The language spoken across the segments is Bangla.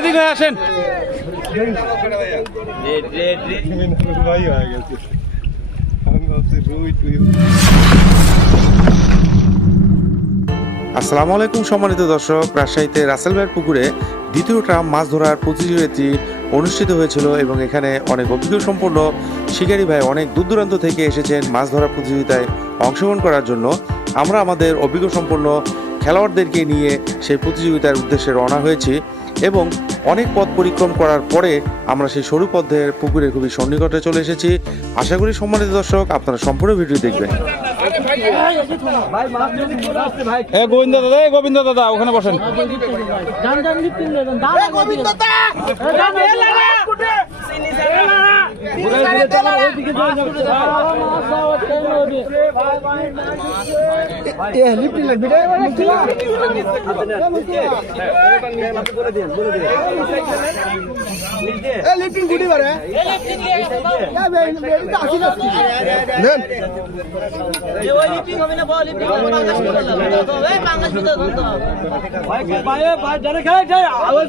এদিকে হয়ে আসেন। আসসালামু আলাইকুম, সম্মানিত দর্শক। রাজশাহীতে রাসেল ভাইয়ের পুকুরে দ্বিতীয়টা মাছ ধরার প্রতিযোগিতাটি অনুষ্ঠিত হয়েছিল এবং এখানে অনেক অভিজ্ঞ সম্পন্ন শিকারী ভাই অনেক দূর দূরান্ত থেকে এসেছেন মাছ ধরার প্রতিযোগিতায় অংশগ্রহণ করার জন্য। আমরা আমাদের অভিজ্ঞ সম্পন্ন খেলোয়াড়দেরকে নিয়ে সেই প্রতিযোগিতার উদ্দেশ্যে রওনা হয়েছি এবং অনেক পথ পরিক্রম করার পরে আমরা সেই সরু পথের পুকুরের খুবই সন্নিকটে চলে এসেছি। আশা করি সম্মানিত দর্শক আপনারা সম্পূর্ণ ভিডিও দেখবেন। হ্যাঁ গোবিন্দ দাদা গোবিন্দ দাদা ওখানে বসেন। লিফটি লাগবে লিফটিং গুটি পারে আওয়াজ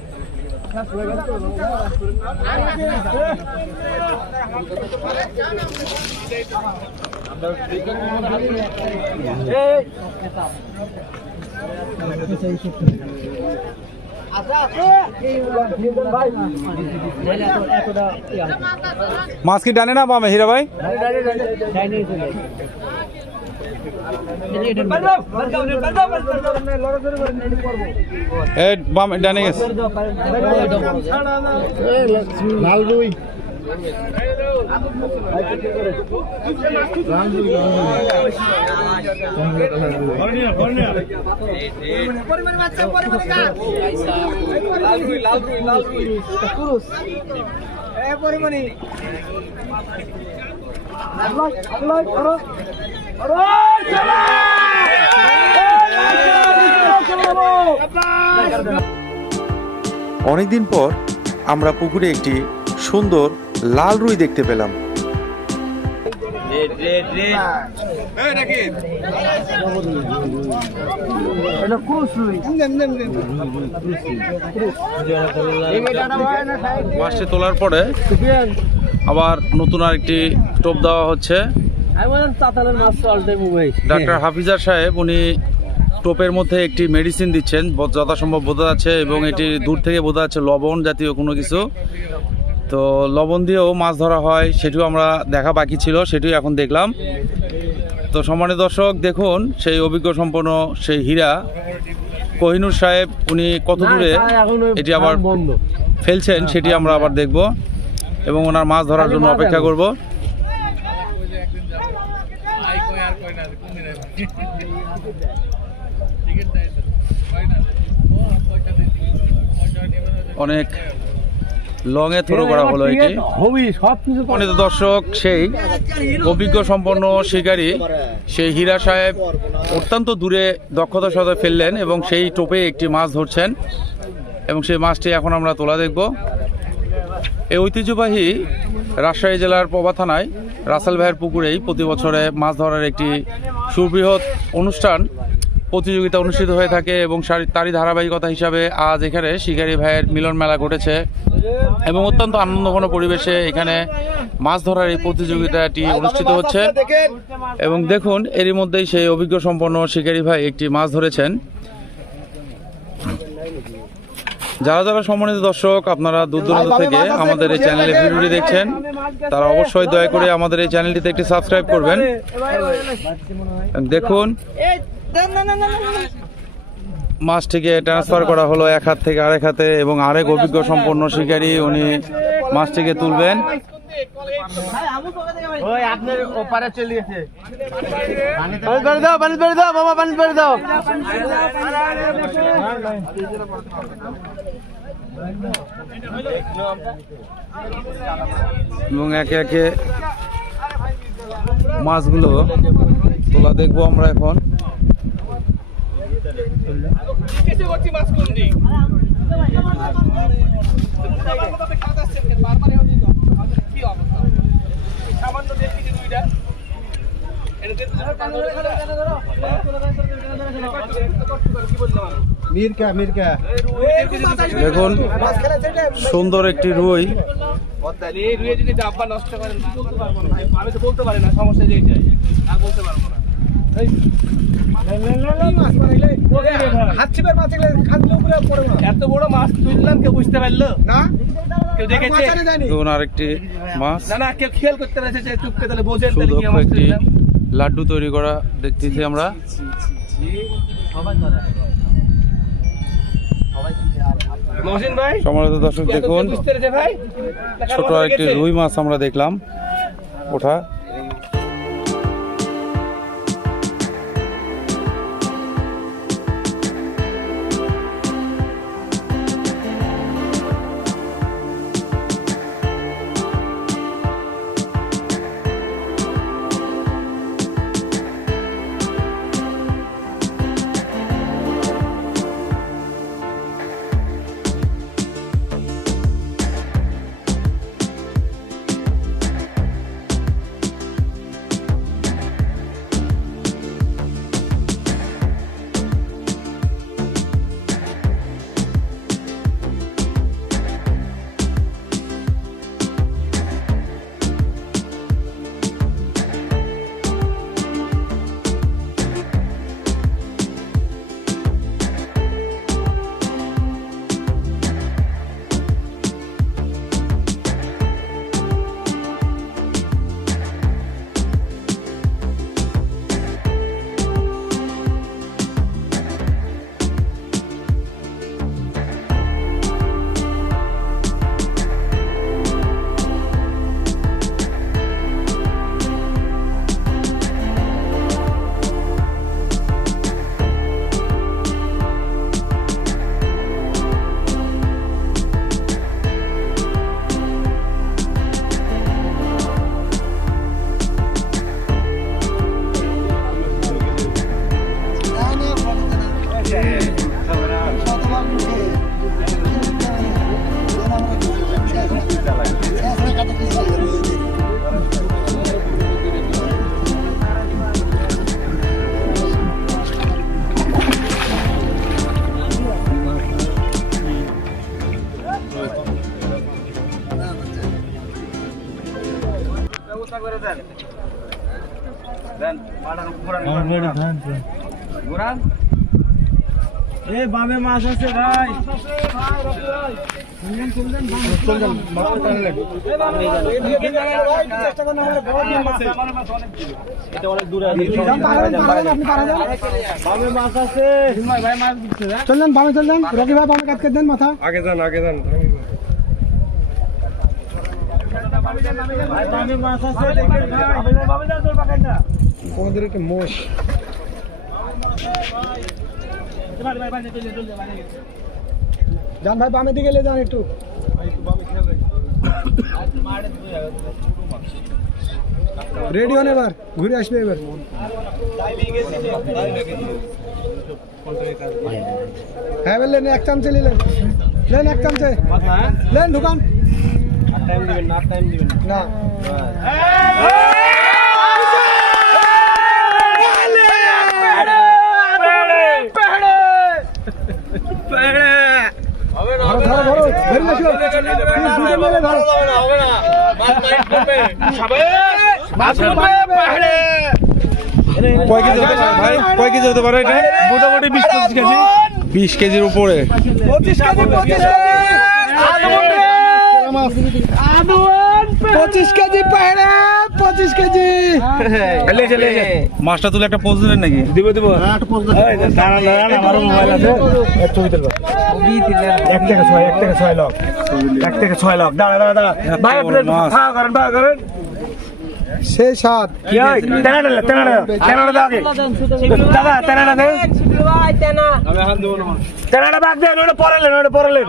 মাছ কি ডানে না বামে হীরা ভাই ডানে গেছে। লাল রুই অনেকদিন পর আমরা পুকুরে একটি সুন্দর লাল রুই দেখতে পেলাম। তোলার পরে আবার নতুন আরেকটি টোপ দেওয়া হচ্ছে। ডাক্তার হাফিজার সাহেব উনি টোপের মধ্যে একটি মেডিসিন দিচ্ছেন যথাসম্ভব বোঝা যাচ্ছে এবং এটি দূর থেকে বোঝা যাচ্ছে লবণ জাতীয় কোনো কিছু। তো লবণ দিয়েও মাছ ধরা হয় সেটিও আমরা দেখা বাকি ছিল সেটিও এখন দেখলাম। তো সম্মানিত দর্শক দেখুন সেই অভিজ্ঞ সম্পন্ন সেই হীরা। কোহিনুর সাহেব উনি কত দূরে এটি আবার ফেলছেন সেটি আমরা আবার দেখব এবং ওনার মাছ ধরার জন্য অপেক্ষা করব। অনেক লং এ থ্রো করা হলো এটি। সম্মানিত দর্শক, সেই অভিজ্ঞ সম্পন্ন শিকারী, সেই হীরা সাহেব অত্যন্ত দূরে দক্ষতার সাথে ফেললেন এবং সেই টোপে একটি মাছ ধরছেন এবং সেই মাছটি এখন আমরা তোলা দেখব। এই ঐতিহ্যবাহী রাজশাহী জেলার পবা থানায় রাসেল ভাইয়ের পুকুরেই প্রতি বছরে মাছ ধরার একটি সুবৃহৎ অনুষ্ঠান প্রতিযোগিতা অনুষ্ঠিত হয়ে থাকে এবং তারই ধারাবাহিকতা হিসাবে আজ এখানে শিকারী ভাইয়ের মিলন মেলা ঘটেছে এবং অত্যন্ত আনন্দঘন পরিবেশে এখানে মাছ ধরার এই প্রতিযোগিতাটি অনুষ্ঠিত হচ্ছে। এবং দেখুন, এরই মধ্যেই সেই অভিজ্ঞ সম্পন্ন শিকারী ভাই একটি মাছ ধরেছেন। যারা যারা সম্মানিত দর্শক আপনারা দূর দূরান্ত থেকে আমাদের এই চ্যানেলে ভিডিওটি দেখছেন তারা অবশ্যই দয়া করে আমাদের এই চ্যানেলটিতে একটি সাবস্ক্রাইব করবেন। দেখুন মাছটিকে ট্রান্সফার করা হলো এক হাত থেকে আরেক হাতে এবং আরেক অভিজ্ঞ সম্পন্ন শিকারী উনি মাছটিকে তুলবেন। ওই আপনার ওপারে চলে গেছে। পানি পেড়ে দাও পানি দাও বাবা পানি দাও। এবং একে একে মাছগুলো তোলা দেখব আমরা এখন। মিরকা দেখুন সুন্দর একটি রুই। এই যদি ডাব্বা নষ্ট করেন বলতে পারব না? আমি তো বলতে পারি না সমস্যা যে এইটাই আর বলতে পারব না এত বড় মাছ তুললাম কেউ বুঝতে পারল কেউ দেখেছে আরেকটি মাছ। না না কেউ খেয়াল করতে পারছে যে চুপকে তাহলে বোঝেন তাহলে কি মাছ লাড্ডু তৈরি করা দেখতেছি আমরা। মহসিন দর্শক দেখুন ছোট একটি রুই মাছ আমরা দেখলাম। ওঠা। এ বামে মাছ আছে ভাই। চললেন বামে চললেন। রকি ভাই বামে কাটকে দেন মাথা। আগে যান আগে যান বামে মাছ আছে। দেখেন ভাই বামে যা তোর পাকাই না আমাদের একটা মোষ। ভাই ভাই ভাই চলে চলে ভাই যান ভাই বামে দিকে লে যান একটু রেডি হন এবার ঘুরে আসবে এবার হ্যাঁ এবার লেন এক চামচে নিলেন লেন এক চামচে লেন ঢুকান টাইম দিবেন না টাইম দিবেন না ধরো ধরো ধরো ধরে বসো দুটো মেলে ধরো কয় কেজি হতে পারে ভাই? কয় কেজি হতে পারে এটা? মোটামুটি বিশ পঁচিশ কেজি। বিশ কেজির উপরে। পঁচিশ কেজি পঁচিশ কেজি। পঁচিশ কেজি পায়রা পঁচিশ কেজি। মাছটা তুলে একটা পোজ দেবেন নাকি? দিব দিব। ছয় এক থেকে ছয় লক। এক থেকে ছয় লক। দাঁড়া দাঁড়া সেই দাদা তেনাডা দে তেনাডা বাদ দেন ওটা পড়ালেন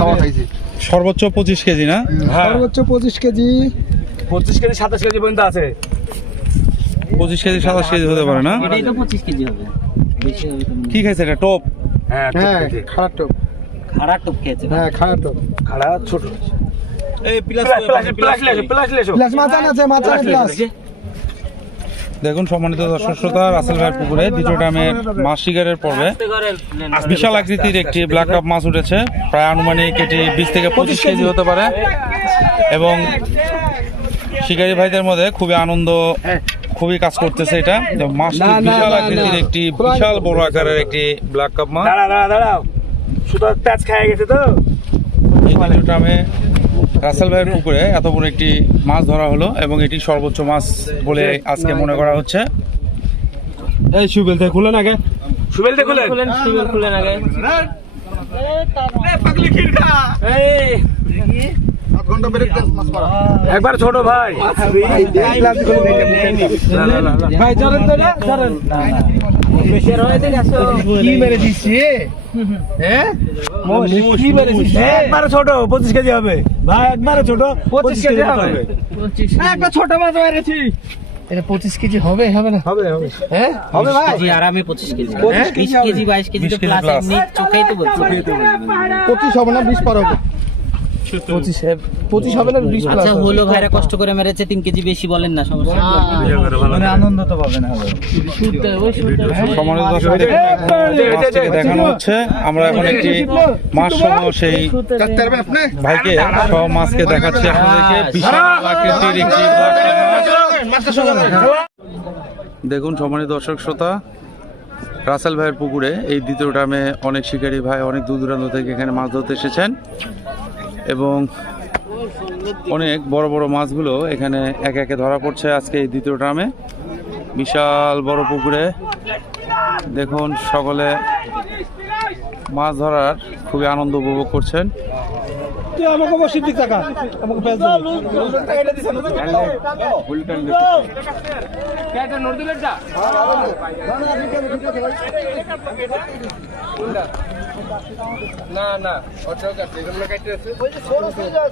খাওয়া খাইছে। সর্বোচ্চ পঁচিশ কেজি না? সর্বোচ্চ পঁচিশ কেজি। পঁচিশ কেজি সাতাশ কেজি পর্যন্ত আছে। পঁচিশ কেজি সাতাশ কেজি হতে পারে না? কি খাইছে এটা টপ? হ্যাঁ হ্যাঁ খারাপ টোপ। খারাপ টুক খেয়েছে। হ্যাঁ খারাপ টোপ। খাড়া ছোট। এই প্লাস প্লাস প্লাস লেসো প্লাস লেসো। প্লাস মাচান আছে মাচান প্লাস দেখুন সম্মানিত দর্শক শ্রোতা রাসেল ভাইয়ের পুকুরে দ্বিতীয় টাইমের মাছ শিকারের পর্বে বিশাল আকৃতির একটি ব্ল্যাক কাপ মাছ উঠেছে। প্রায় আনুমানিক এটি বিশ থেকে পঁচিশ কেজি হতে পারে। এবং শিকারী ভাইদের মধ্যে খুবই আনন্দ খুবই কাজ করতেছে এটা। মাছটি বিশাল আকৃতির একটি বিশাল বড় আকারের একটি ব্ল্যাক কাপ মাছ। দাঁড়া দাঁড়া দাঁড়াও। শুধু প্যাচ খেয়ে গেছে তো? এই দ্বিতীয় টাইমে রাসেল ভাইয়ের পুকুরে এত বড় একটি মাছ ধরা হলো এবং এটি সর্বোচ্চ মাছ বলে আজকে মনে করা হচ্ছে। এই সুবেল থেকে খুলে না গে সুবেল দে খুলেন। খুলেন শিবির খুলেন আগে। একবার ছোট ভাই। ভাই কি মেরে দিচ্ছি? হ্যাঁ? কি মেরে দিচ্ছি? একবারে ছোট পঁচিশ কেজি হবে। ভাই একবারে ছোট পঁচিশ কেজি হবে। একটা ছোট মাছ মেরেছি। এটা পঁচিশ কেজি হবে হবে না? হবে হবে। হ্যাঁ? হবে ভাই। আরামে পঁচিশ কেজি। বিশ কেজি বাইশ কেজি তো প্লাস এমনি চোখেই তো বলছি। পঁচিশ হবে না বিশ পার হবে। পঁচিশ পঁচিশ হবে না বিশ আচ্ছা হলো ভাইরা কষ্ট করে মেরেছে তিন কেজি বেশি বলেন না সমস্যা মানে আনন্দ তো পাবে না সম্মানিত দর্শক দেখুন, হচ্ছে আমরা এখন একটি মাছ সহ সেই ভাইকে সহ মাছকে দেখাচ্ছি আপনাদেরকে বিশাল আকৃতির একটি দেখুন সম্মানিত দর্শক শ্রোতা রাসেল ভাইয়ের পুকুরে এই দ্বিতীয় টাইমে অনেক শিকারী ভাই অনেক দূর দূরান্ত থেকে এখানে মাছ ধরতে এসেছেন এবং অনেক বড় বড় মাছগুলো এখানে একে একে ধরা পড়ছে আজকে এই দ্বিতীয় টার্মে বিশাল বড় পুকুরে। দেখুন সকলে মাছ ধরার খুবই আনন্দ উপভোগ করছেন। আমাকে বসিয়ে দিক টাকা। আমাকে না না অচল কাটছে এগুলো কাটতে আছে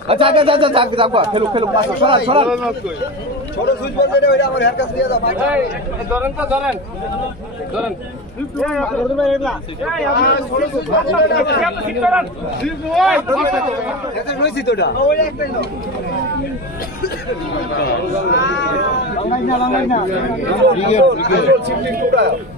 আচ্ছা আচ্ছা আচ্ছা যাক যাক খেলো খেলো পাস সরা সরা ছোট সুইচ বল করে ওইটা আমার হেয়ার কাছে দিয়ে দাও ধরেন তো ধরেন ধরেন ঠিক আছে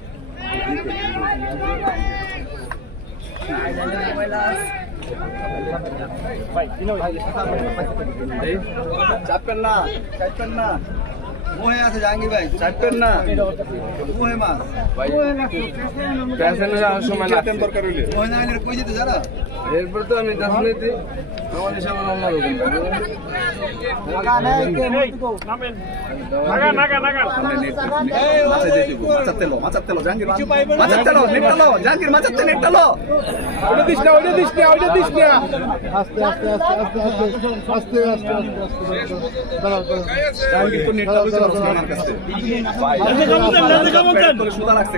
চাপেন না চাপেন না মোহে আছে জাহাঙ্গীর ভাই চাপেন না মোহে মাছ পেছনে যাওয়ার সময় না দরকার হইলে মোহে না হলে কই যেতে জানা এরপর তো আমি দশ মিনিট আমার হিসাবে অন্য রকম মাচার তেলো মাচার তেলো জাহাঙ্গীর মাচার তেলো নেট তেলো জাহাঙ্গীর মাচার তেলো নেট তেলো ওইটা দিস না ওইটা দিস না ওইটা দিস না আস্তে আস্তে আস্তে আস্তে আস্তে আস্তে আস্তে আস্তে আস্তে দাঁড়াও দাঁড়াও জাহাঙ্গীর তো নেট তেলো আমার কাছে সুতা লাগছে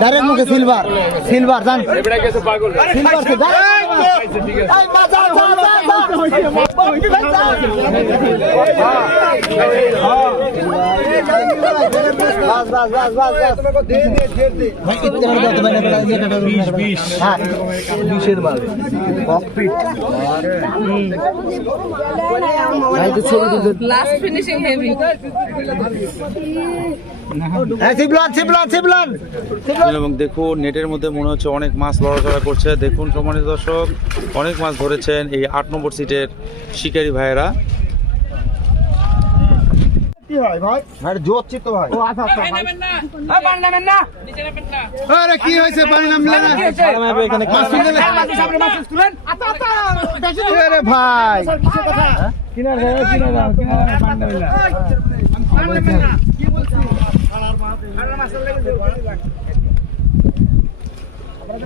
ডাইরেক্ট মুখে সিলভার সিলভার জান সিলভার এবং দেখুন, নেটের মধ্যে মনে হচ্ছে অনেক মাছ লড়াচড়া করছে। দেখুন, সম্মানিত দর্শক, অনেক মাছ ধরেছেন এই আট নম্বর সিটের শিকারী ভাইয়েরা। কি হয় ভাই। ভাই জোর চিত্ত ভাই। ও আচ্ছা আচ্ছা আরে কি হয়েছে? পানি নামলে না। মাছ তুললে আরে ভাই।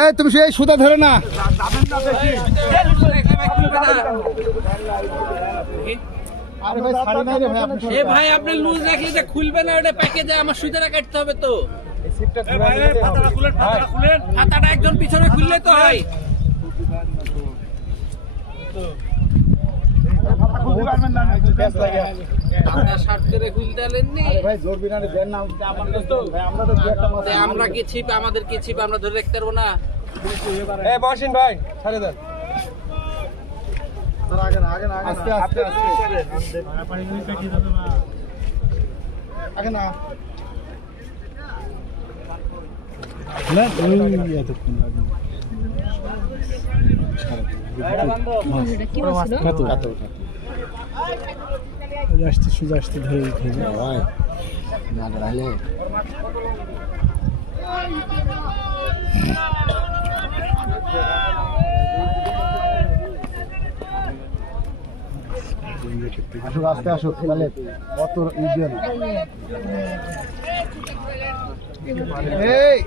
এই তুমি সেই সুতা ধরে না। আরে ভাই শাড়ি নাই রে ভাই আপনি এ ভাই আপনি লুজ রাখলে যে খুলবে না ওটা প্যাকেজে আমার সুইটারা কাটতে হবে তো। হাতাটা একজন পিছনে খুললে তো হয়। তো আমরা কি ছিপ আমাদের কি ছিপ আমরা ধরে রাখতে পারব না? বসিন ভাই ছাড়ে দেন। আস্তে আস্তে আস্তে। আগে না। কি মাছ ছিল? আসতে সোজা আসতে ধরে না দাঁড়ালে আসুক আস্তে তাহলে কত না এই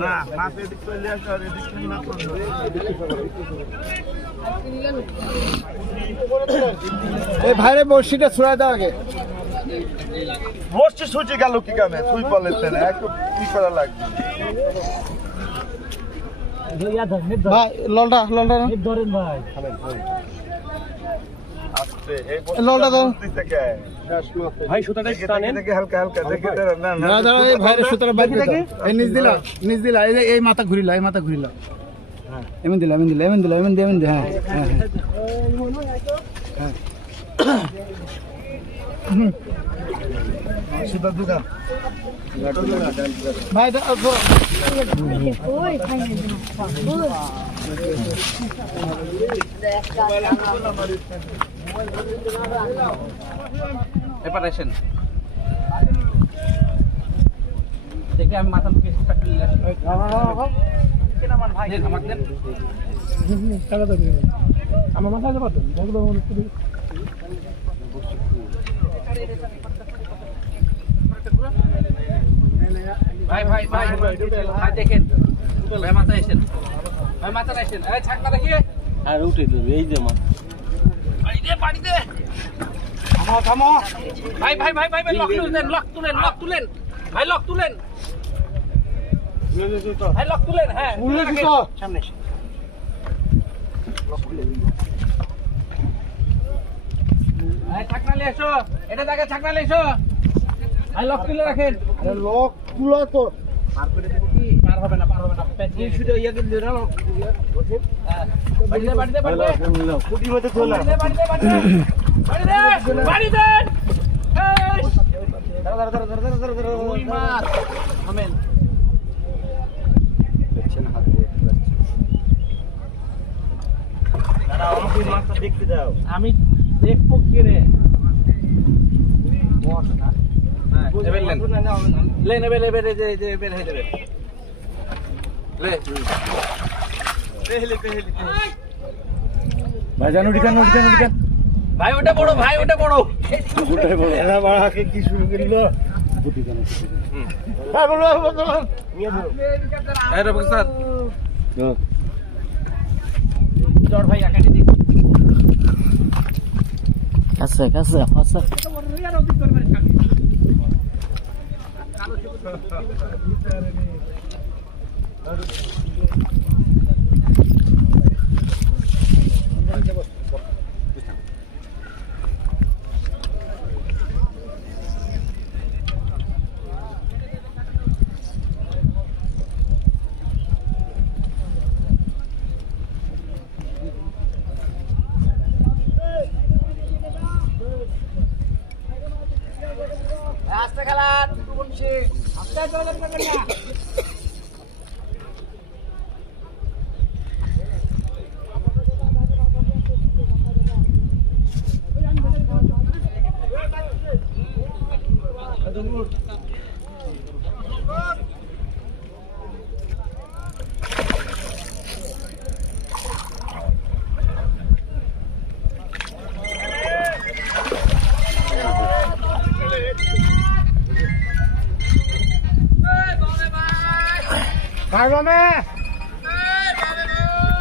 না মাছ এদিক চলে আসো আর এদিক থেকে না এই ভাইরে বর্ষিটা ছুড়াই দাও আগে। বসছে সুচি গেল কি কামে তুই বলে না একটু কি করা লাগবে? ভাই ললটা ললটা আস্তে এই ললটা দাও। থেকে। ভাই সুতাটা টানে দেখে হালকা হালকা দেখে না না দাঁড়াও এই ভাইরে সুতরা বাইরে দাও। এই নিচ দিলা নিচ দিলা এই এই মাথা ঘুরিলা এই মাথা ঘুরিলা। হ্যাঁ। এমন দিলা এমন দিলা এমন দিলা এমন দিয়ে হ্যাঁ হ্যাঁ হ্যাঁ। সুতা ভাই দাও, আসেন দেখবে আমি মাথা খুললে দেন, আমাকে দেন। আমার মাথায় যাব তো। ভাই ভাই ভাই ভাই দেখেন। ভাই মাথা আসেন ভাই মাথা আসেন এই ছাকটা দেখিয়ে আর উঠে দেবে এই যে মাছ বাড়ি দে বাড়ি দে। থামো থামো। ভাই ভাই ভাই ভাই ভাই লক তুলেন লক তুলেন লক তুলেন। ভাই লক তুলেন। হ্যাঁ লক তুলেন হ্যাঁ। সামনে ছাকনালে এসো। এটা দেখে ছাকনালে এসো। হ্যাঁ লক তুলে রাখেন। লোক তুলো তো। পার হবে না পার হবে না। পেছনে শুধু ইয়া কিন্তু না হ্যাঁ। বাড়িতে বাড়িতে বাড়িতে। বাড়িতে বাড়িতে। দেখতে দাও। আমি দেখব কে রে। এবার লেন। লেন, এবার, এবার, এই যে, এই যে, এবার হয়ে যাবে। লে। ভাই জানো উঠিকান উঠিকান ভাই ওটা বড় ভাই ওটা বড় এরা বাড়াকে কি শুরু করিল? হ্যাঁ বলো বলো নিয়ে বলো। এই রবি স্যার। জ্বর ভাই একাটি দিন কাছে কাছে কাছে। আস্তে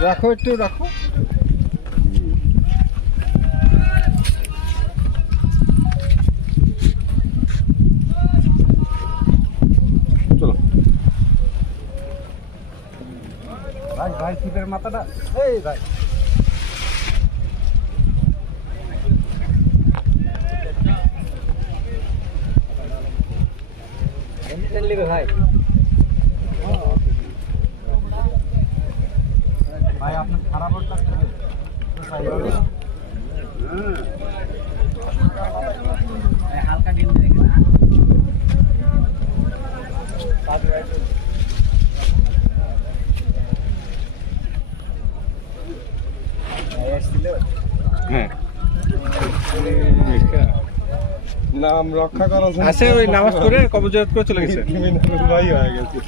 রাখো একটু রাখো। মাথাটা এই ভাই। ভাই। ভাই আপনার খারাপ হালকা ডিম দিয়ে নাম রক্ষা করা আছে ওই নামাজ করে কবজত করে চলে গেছে। ভাই হয়ে গেছে।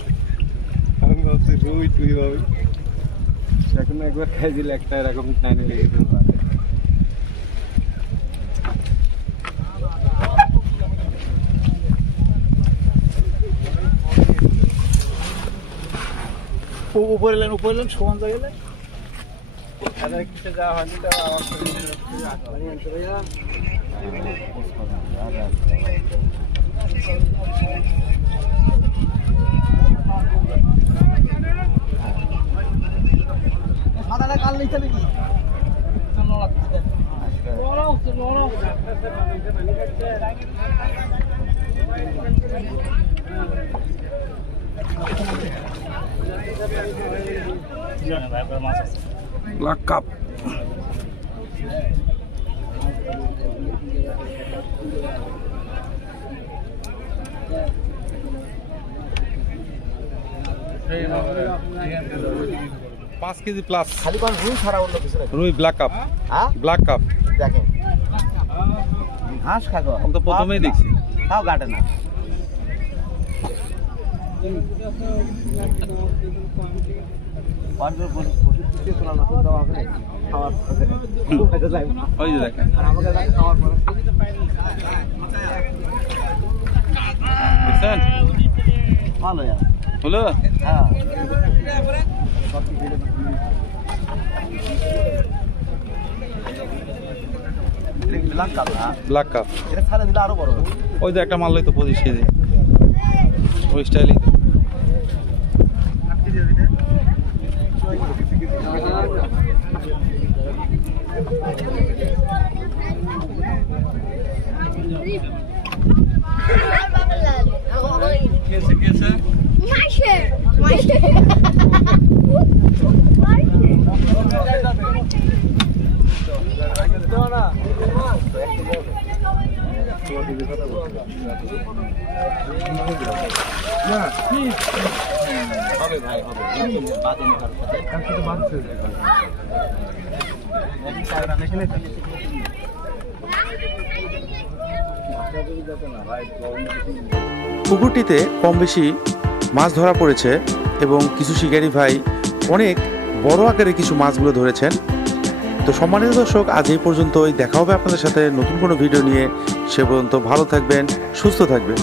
আমি ভাবছি রুই টুই হবে এখন একবার খাই দিলে একটা এরকম টানি লেগে যেতে পারে। উপরে এলেন উপরে এলেন সমান জায়গায় মাথাটা কাল নিতে নাকি ব্ল্যাক কাপ পাঁচ কেজি প্লাস খালি কোন রুই ছাড়া অন্য কিছু নাই রুই ব্ল্যাক কাপ হ্যাঁ? ব্ল্যাক কাপ দেখেন। ঘাস খাগো। আমি তো প্রথমেই দেখছি। তাও কাটে না। পাঁচজন বসে ভালোহ্যাঁ ব্ল্যাক কাপ এটা ছাড়া দিলে আরও বড় ওই যে একটা মারলেই তো পঁচিশ কেজি। ওই স্টাইলেই তো। कैसे कैसे माशे माशे হবে ভাই হবে বাদ নেই কারণ সাথে কারণ সাথে বাদ পুকুরটিতে কম বেশি মাছ ধরা পড়েছে এবং কিছু শিকারী ভাই অনেক বড় আকারে কিছু মাছগুলো ধরেছেন। তো সম্মানিত দর্শক, আজ এই পর্যন্তই। দেখা হবে আপনাদের সাথে নতুন কোনো ভিডিও নিয়ে। সে পর্যন্ত ভালো থাকবেন, সুস্থ থাকবেন।